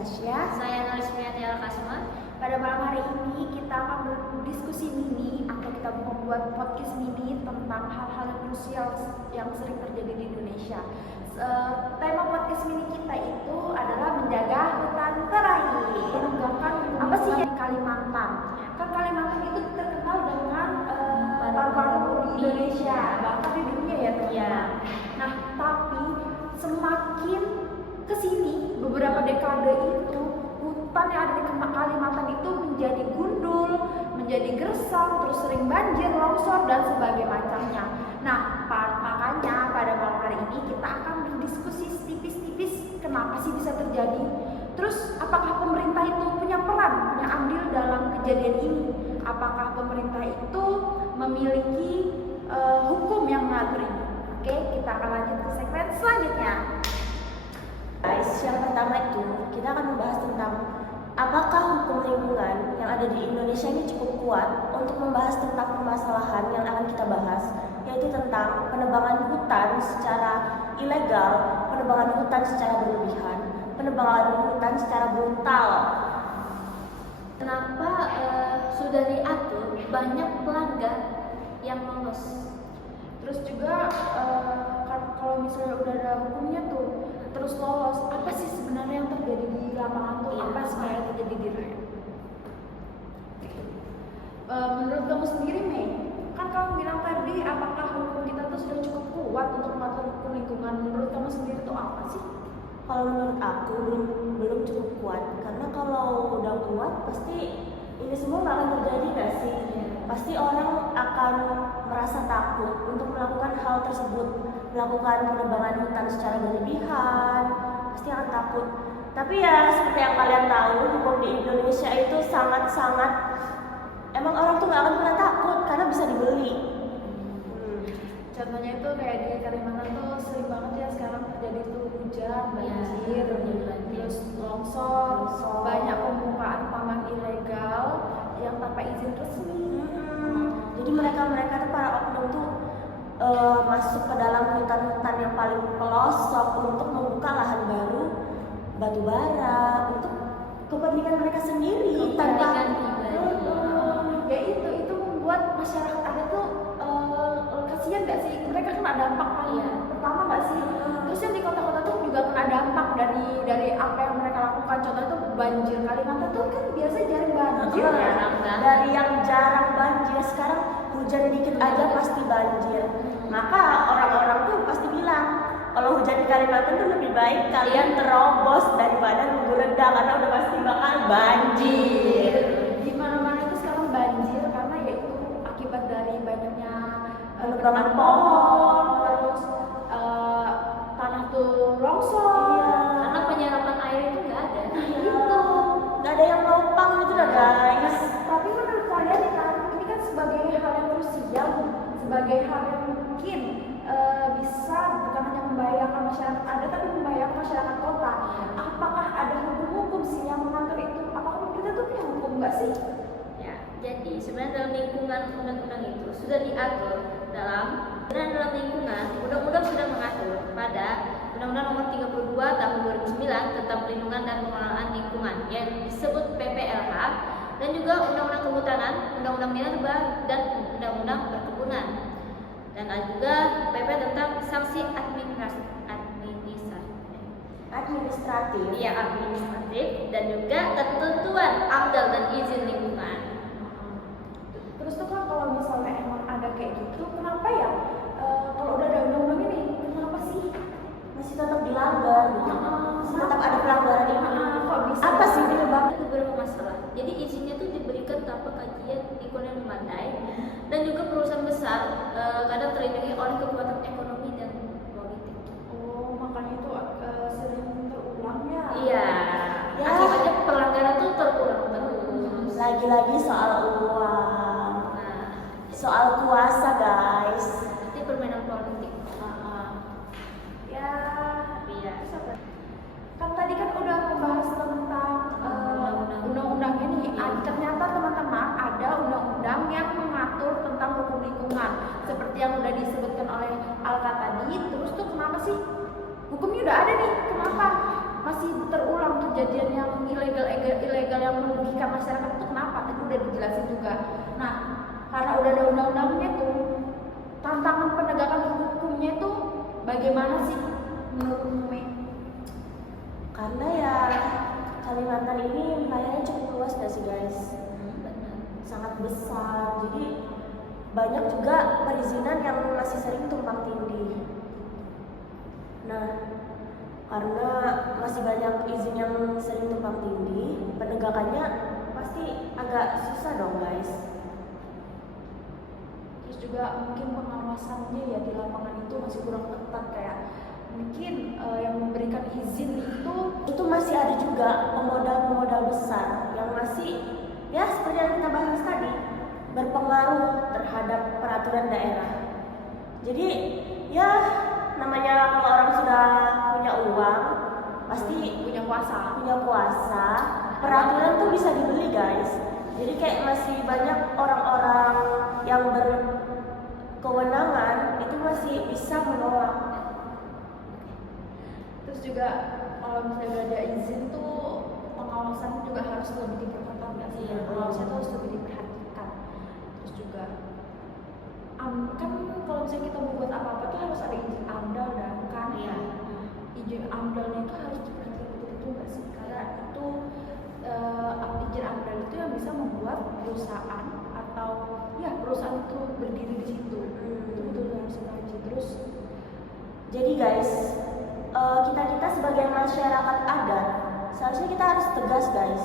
Tasya. Saya Nulis Priyanti Al-Kasma. Pada malam hari ini kita akan berdiskusi mini atau kita membuat podcast mini tentang hal-hal yang krusial yang sering terjadi di Indonesia. Tema podcast mini kita itu adalah menjaga hutan terakhir. Menegakkan apa sih yang Kalimantan? Kan Kalimantan itu terkenal dengan paru-paru di Indonesia, bahkan di dunia ya teman-teman. Iya. Nah, tapi semakin kesini beberapa dekade itu hutan yang ada di Kalimantan itu menjadi gundul, menjadi gersang, terus sering banjir, longsor dan sebagainya macamnya. Nah, makanya pada malam hari ini kita akan berdiskusi tipis-tipis kenapa sih bisa terjadi. Terus apakah pemerintah itu punya peran, punya andil dalam kejadian ini? Apakah pemerintah itu memiliki hukum yang mengatur ini? Oke, kita akan lanjut ke segmen selanjutnya. Guys, yang pertama itu kita akan membahas tentang apakah hukum lingkungan yang ada di Indonesia ini cukup kuat untuk membahas tentang permasalahan yang akan kita bahas, yaitu tentang penebangan hutan secara ilegal, penebangan hutan secara berlebihan, penebangan hutan secara brutal. Kenapa sudah diatur banyak pelanggar yang lolos? Terus juga kalau misalnya udah ada hukumnya tuh terus lolos, apa sih sebenarnya yang terjadi di lapangan tuh? Iya. Apa sebenarnya yang terjadi di real? Menurut kamu sendiri, Mei, kan kamu bilang tadi apakah hukum kita tuh sudah cukup kuat untuk mengatur hukum lingkungan? Menurut kamu sendiri tuh apa sih? Kalau menurut aku belum cukup kuat, karena kalau udah kuat pasti ini semua nggak akan terjadi nggak sih? Pasti orang akan merasa takut untuk melakukan hal tersebut, melakukan penebangan hutan secara berlebihan, pasti akan takut. Tapi ya seperti yang kalian tahu, hukum di Indonesia itu sangat-sangat, emang orang tuh nggak akan pernah takut karena bisa dibeli. Contohnya itu kayak di Kalimantan tuh sering banget ya sekarang terjadi tuh hujan, banjir, terus longsor, banyak pembukaan tambang ilegal yang tanpa izin resmi. Jadi mereka tuh para oknum tuh masuk ke dalam hutan-hutan yang paling pelosok untuk membuka lahan baru, batu bara untuk kepentingan mereka sendiri tanpa ya itu membuat masyarakat ada tuh kasihan nggak sih, mereka kena dampak paling pertama nggak sih. Terus yang di kota-kota tuh juga kena dampak dari apa yang mereka lakukan. Contohnya tuh banjir. Kalimantan tuh kan biasa jarang banjir ya. Dari yang jarang banjir sekarang hujan dikit aja pasti banjir. Maka orang-orang tuh pasti bilang kalau hujan di Kalimantan tuh lebih baik kalian terobos daripada nunggu reda karena udah pasti bakal banjir. Di mana-mana itu sekarang banjir karena yaitu akibat dari banyaknya penebangan pohon, terus tanah tuh longsor. Karena penyerapan air itu nggak ada. Nggak ada yang lopang gitu dah guys. Tapi menurut kalian ini kan sebagai hal yang krusial, sebagai hal yang mungkin bisa bukan hanya membahayakan masyarakat ada tapi membahayakan masyarakat kota. Apakah ada hukum-hukum sih yang mengatur itu? Apakah kita tuh punya hukum nggak sih? Ya, jadi sebenarnya dalam lingkungan undang-undang itu sudah diatur dalam lingkungan, undang-undang sudah mengatur pada Undang-Undang Nomor 32 Tahun 2009 tentang Perlindungan dan Pengelolaan Lingkungan yang disebut PPLH, dan juga Undang-Undang Kehutanan, Undang-Undang Minerba, dan Undang-Undang Perkebunan. Dan ada juga PP tentang sanksi Administratif. Iya, administratif, dan juga ketentuan AMDAL dan izin lingkungan. Terus tuh kan kalau misalnya emang ada kayak gitu, kenapa ya kalau udah ada undang-undang ini, kenapa sih Masih tetap dilanggar gitu. Masih tetap ada pelanggaran ini. kok bisa? Apa sih penyebabnya? Ada beberapa masalah. Jadi izinnya itu diberikan tanpa kajian lingkungan yang memadai, dan juga perusahaan besar kadang terlindungi oleh kekuatan ekonomi dan politik. Oh, makanya itu sering terulang ya. Iya. Ya. Akibatnya pelanggaran itu terulang terus. Lagi-lagi soal uang, Nah, soal kuasa guys. nanti permainan politik. Ya, Iya. kan tadi kan udah membahas tentang undang-undang ini. Ternyata teman-teman ada undang-undang yang mengatur tentang hukum lingkungan seperti yang udah disebutkan oleh Alka tadi. Terus tuh kenapa sih hukumnya udah ada nih, kenapa masih terulang kejadian yang ilegal yang merugikan masyarakat itu kenapa? Itu udah dijelasin juga. Nah, karena udah ada undang-undangnya tuh, tantangan penegakan hukumnya itu bagaimana sih menurut Mei? Karena ya Kalimantan ini wilayahnya cukup luas gak sih guys? Sangat besar, jadi banyak juga perizinan yang masih sering tumpang tindih. Nah, karena masih banyak izin yang sering tumpang tindih, penegakannya pasti agak susah dong guys. Terus juga mungkin pengawasannya ya di lapangan itu masih kurang ketat, kayak mungkin yang memberikan izin itu Masih ada juga pemodal-pemodal besar yang masih ya seperti yang kita bahas tadi, berpengaruh terhadap peraturan daerah. Jadi ya namanya kalau orang sudah punya uang pasti punya kuasa. Peraturan tuh bisa dibeli guys. Jadi kayak masih banyak orang-orang yang berkewenangan itu masih bisa menolak. Terus juga kalau misalnya ada izin tuh pengawasan juga harus lebih diperketat nggak sih? Pengawasan tuh harus lebih diperhatikan. Terus juga kan kalau misalnya kita mau buat apa-apa tuh harus ada izin AMDAL dan kan? Iya. Izin AMDALnya itu harus diperhatikan betul-betul nggak sih? Karena itu izin AMDAL itu yang bisa membuat perusahaan atau ya perusahaan itu berdiri di situ. Itu betul harus dikaji. Terus Jadi guys, kita sebagai masyarakat adat seharusnya kita harus tegas guys.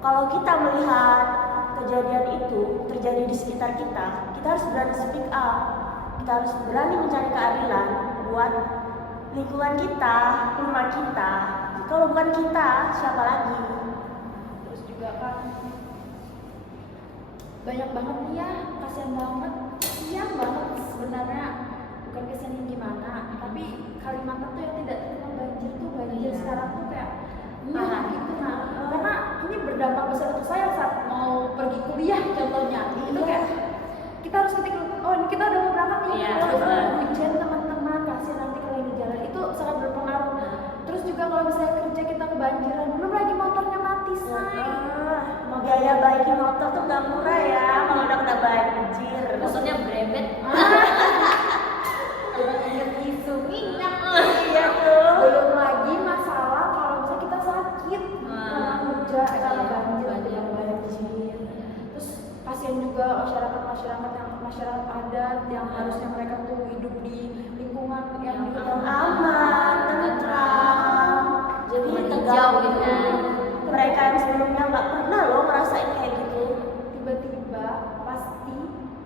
Kalau kita melihat kejadian itu terjadi di sekitar kita harus berani speak up. Kita harus berani mencari keadilan buat lingkungan kita, rumah kita. Kalau bukan kita, siapa lagi? terus juga kan banyak banget nih ya, kasihan banget sebenarnya, bukan kasihan gimana, tapi Kalimantan tuh yang tidak terkena banjir tuh banjir sekarang tuh kayak parah gitu. Nah, karena ini berdampak besar untuk saya saat mau pergi kuliah contohnya, itu kayak kita harus ketik, oh ini kita udah mau berangkat nih, hujan teman-teman, kasihan nanti kalau ini jalan itu sangat berpengaruh. Terus juga kalau misalnya kerja kita kebanjiran, belum lagi motornya mati say. Biaya baikin motor tuh gak murah ya kalau udah kena banjir. Maksudnya brembet. Itu minyak. Iya tuh. Belum lagi masalah kalau misalnya kita sakit karena hujan, karena banjir. Terus kasihan juga masyarakat adat yang harusnya mereka tuh hidup di lingkungan yang Aman, tentram. Jadi Hijau gitu kan. Mereka yang sebelumnya nggak pernah loh ngerasain kayak gitu. tiba-tiba pasti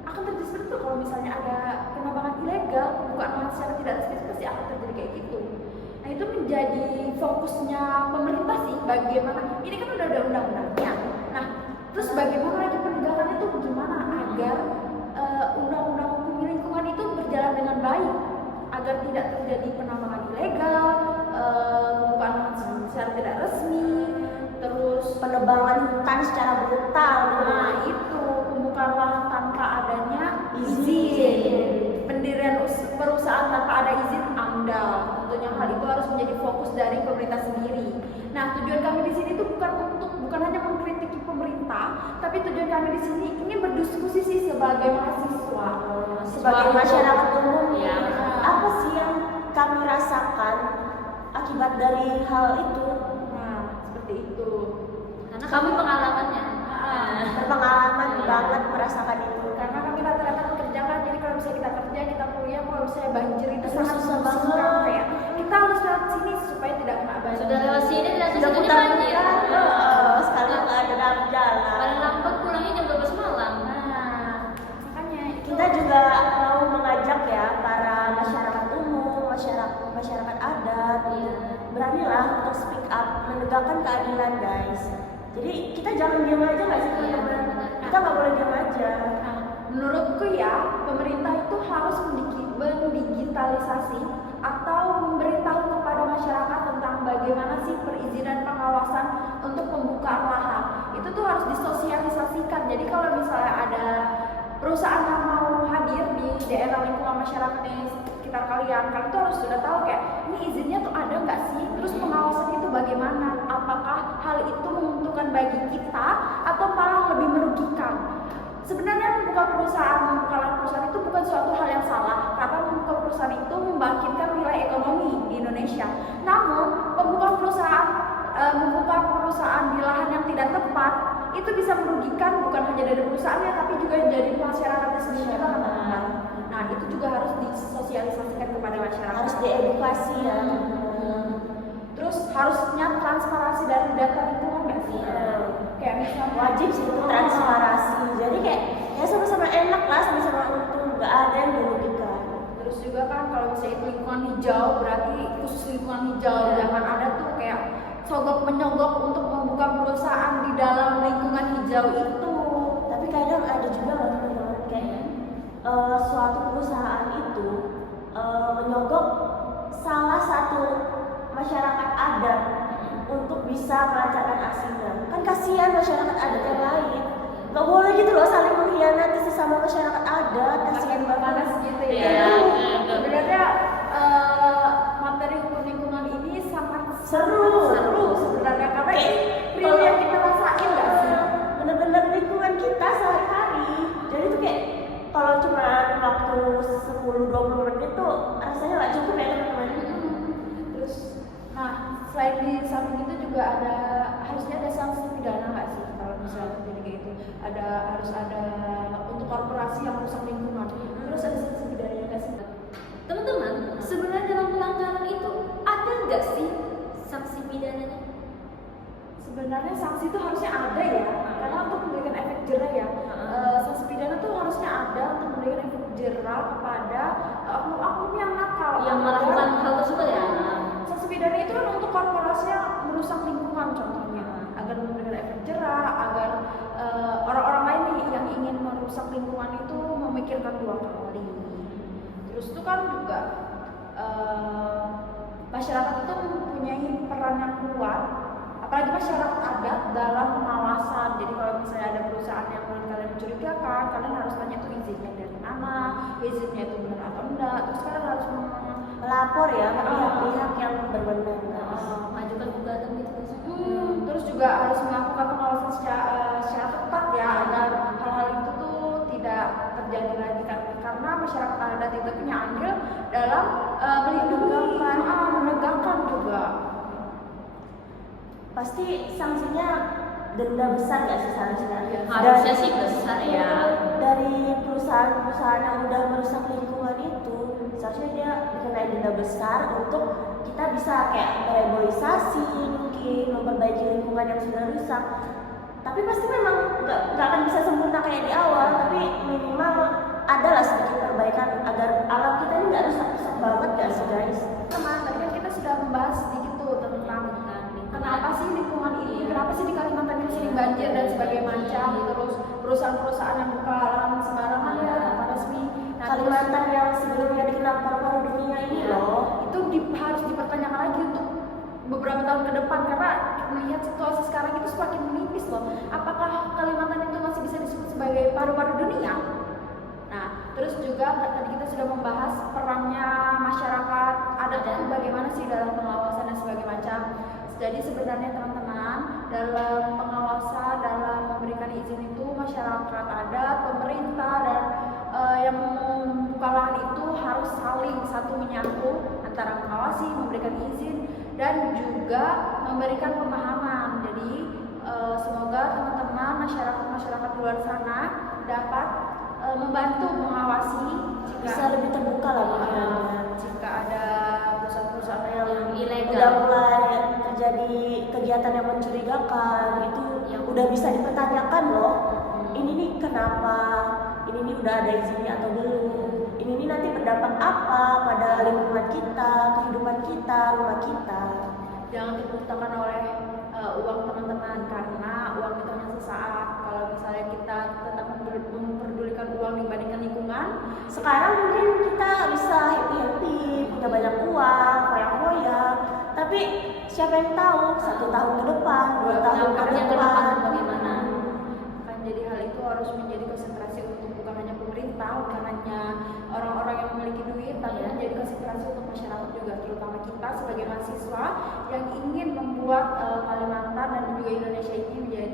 akan terjadi seperti itu. Kalau misalnya ada penambangan ilegal, pembukaan lahan secara tidak resmi, pasti akan terjadi kayak gitu. Nah itu menjadi fokusnya pemerintah sih, bagaimana ini kan udah ada undang-undangnya. Nah terus bagaimana lagi penegakannya tuh gimana agar undang-undang hukum lingkungan itu berjalan dengan baik, agar tidak terjadi penambangan ilegal, pembukaan lahan secara tidak resmi, terus Penebangan hutan secara brutal. nah itu pembukaan lahan tanpa adanya izin, pendirian perusahaan tanpa ada izin AMDAL. Tentunya hal itu harus menjadi fokus dari pemerintah sendiri. Nah tujuan kami di sini tuh bukan hanya mengkritiki pemerintah, tapi tujuan kami di sini ini berdiskusi sih sebagai mahasiswa, Sebagai masyarakat umum, Ya. apa sih yang kami rasakan akibat dari hal itu? Nah seperti itu. Karena kami pengalamannya. Berpengalaman banget merasakan itu. Karena kami rata-rata bekerja kan, jadi kalau misalnya kita kerja, kita kuliah, kalau misalnya banjir itu sangat susah banget. banget. Kayak kita harus lewat sini supaya tidak kena banjir. Sudah lewat sini dan Sudah sini putar banjir. sekarang nggak ada dalam jalan. Paling lambat pulangnya jam 12 malam. Nah, makanya itu Kita juga mau mengajak ya para masyarakat umum, masyarakat adat, beranilah untuk speak up, menegakkan keadilan guys. Jadi kita jangan diam aja nggak sih teman-teman? Kita nggak boleh diam aja. Nah, menurutku ya, pemerintah itu harus mendigitalisasi atau memberitahu kepada masyarakat tentang bagaimana sih perizinan pengawasan untuk pembukaan lahan. Itu tuh harus disosialisasikan. Jadi kalau misalnya ada perusahaan yang mau hadir di daerah lingkungan masyarakat di sekitar kalian tuh harus sudah tahu kayak ini izinnya tuh ada nggak sih? Terus pengawasan itu bagaimana? Apakah hal itu menguntungkan bagi kita atau malah lebih merugikan? Sebenarnya membuka perusahaan itu bukan suatu hal yang salah, karena membuka perusahaan itu membangkitkan nilai ekonomi di Indonesia. Namun membuka perusahaan di lahan yang tidak tepat itu bisa merugikan bukan hanya dari perusahaannya tapi juga dari masyarakatnya sendiri, teman-teman. Nah, itu juga harus disosialisasikan kepada masyarakat. Harus diedukasi ya. Terus harusnya transparansi dari data lingkungan nggak sih? Kayak misalnya Wajib sih itu transparansi. Jadi kayak ya sama-sama enak lah, sama-sama untung, nggak ada yang dirugikan. Terus juga kan kalau misalnya itu lingkungan hijau, berarti khusus lingkungan hijau, jangan ada tuh kayak sogok menyogok untuk membuka perusahaan di dalam lingkungan hijau itu. Tapi kadang ada juga teman-teman kayak suatu perusahaan itu menyogok salah satu masyarakat adat untuk bisa melancarkan aksinya. Kan kasihan masyarakat adat yang lain. Nggak boleh gitu loh saling mengkhianati sesama masyarakat adat. Kasihan banget gitu ya. ya. Sebenarnya materi hukum lingkungan ini sangat seru sebenarnya, karena ini real yang kita rasain nggak sih? Bener-bener lingkungan kita sehari-hari. Jadi tuh kayak kalau cuma waktu 10-20 menit tuh rasanya nggak cukup ya teman-teman. Terus, nah selain di samping itu juga harusnya ada sanksi pidana nggak sih kalau misalnya terjadi kayak gitu? Harus ada untuk korporasi yang rusak lingkungan. Terus ada sanksi pidana nggak sih? Teman-teman, sebenarnya dalam pelanggaran itu ada nggak sih sanksi pidananya? Sebenarnya sanksi itu harusnya ada ya, karena untuk memberikan efek jerah ya. Sanksi pidana itu harusnya ada untuk memberikan efek jerah kepada oknum-oknum yang nakal, Yang melakukan hal tersebut ya? Sanksi pidana itu kan untuk korporasi yang merusak lingkungan contohnya, agar memberikan efek jerah, agar orang-orang lain nih yang ingin merusak lingkungan itu memikirkan dua kali. Terus itu kan juga masyarakat itu mempunyai peran yang kuat, apalagi masyarakat adat dalam pengawasan. Jadi kalau misalnya ada perusahaan yang menurut kalian mencurigakan, kalian harus tanya tuh izinnya dari mana, izinnya itu benar atau enggak. Terus kalian harus melapor ya ke pihak-pihak yang berwenang. Majukan gugatan gitu kan? Terus juga harus melakukan pengawasan secara ketat ya, agar hal-hal itu tuh tidak terjadi lagi, karena masyarakat adat itu punya andil dalam melindungi, menegakkan juga. Pasti sanksinya denda besar nggak sih seharusnya? Harusnya sih besar ya. Dari perusahaan-perusahaan yang udah merusak lingkungan itu, seharusnya dia dikenai denda besar untuk kita bisa kayak mereboisasi, mungkin memperbaiki lingkungan yang sudah rusak. Tapi pasti memang nggak akan bisa sempurna kayak di awal, tapi minimal adalah sedikit perbaikan agar alam kita ini nggak rusak-rusak banget nggak sih guys? Teman, tadi kan kita sudah membahas sedikit tuh tentang kenapa sih lingkungan ini, kenapa sih di Kalimantan ini sering banjir dan sebagainya macam, terus perusahaan-perusahaan yang buka lahan sembarangan ya tanpa resmi. Nah, Kalimantan yang sebelumnya dikenal paru-paru dunia ini loh, itu harus dipertanyakan lagi untuk beberapa tahun ke depan, karena melihat situasi sekarang itu semakin menipis loh. Apakah Kalimantan itu masih bisa disebut sebagai paru-paru dunia? Nah, terus juga tadi kita sudah membahas perannya masyarakat adat itu bagaimana sih dalam pengawasan dan sebagainya macam. Jadi sebenarnya teman-teman, dalam pengawasan, dalam memberikan izin itu masyarakat adat, pemerintah dan yang membuka lahan itu harus saling satu menyatu antara mengawasi, memberikan izin dan juga memberikan pemahaman. Jadi semoga teman-teman masyarakat di luar sana dapat membantu mengawasi bisa lebih terbuka lah jika ada perusahaan-perusahaan yang ilegal udah mulai terjadi kegiatan yang mencurigakan, itu yang udah bisa dipertanyakan loh. Ini nih kenapa? Ini nih udah ada izinnya atau belum? Ini nih nanti berdampak apa pada lingkungan kita, kehidupan kita, rumah kita? Jangan terbutakan oleh uang teman-teman, karena uang itu hanya sesaat. Kalau misalnya kita tetap memperdulikan uang dibandingkan lingkungan, sekarang mungkin kita bisa happy, punya banyak uang, foya-foya, tapi siapa yang tahu 1 tahun ke depan, 2 tahun ke depan bagaimana? Kan jadi hal itu harus menjadi konsentrasi untuk bukan hanya pemerintah, bukan hanya orang-orang yang memiliki duit, tapi menjadi konsentrasi untuk masyarakat juga, terutama kita sebagai mahasiswa yang ingin membuat Kalimantan dan juga Indonesia ini menjadi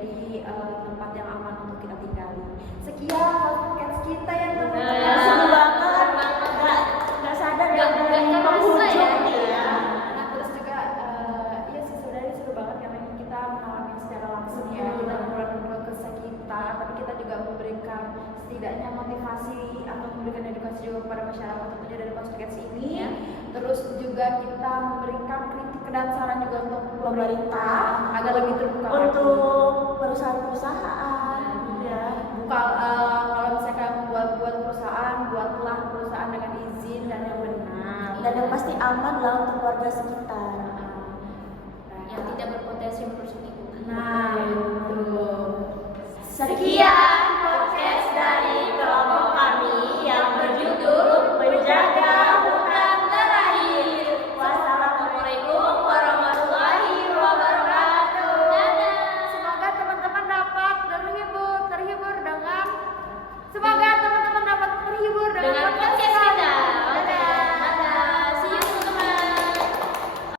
sekian podcast kita yang Seru banget. Nggak sadar ya Nggak dari kerasa penghujung. ya. Iya. Nah, terus juga iya sih sebenarnya seru banget karena kita mengalami secara langsung ya, kita ngobrol kesah kita, tapi kita juga memberikan setidaknya motivasi atau memberikan edukasi juga kepada masyarakat tentunya dari podcast ini. Ya. Terus juga kita memberikan kritik dan saran juga untuk Pemerintah. agar lebih terbuka Untuk perusahaan-perusahaan. Ya. kalau misalkan buat perusahaan, buatlah perusahaan dengan izin dan yang benar. Dan yang pasti aman lah untuk warga sekitar.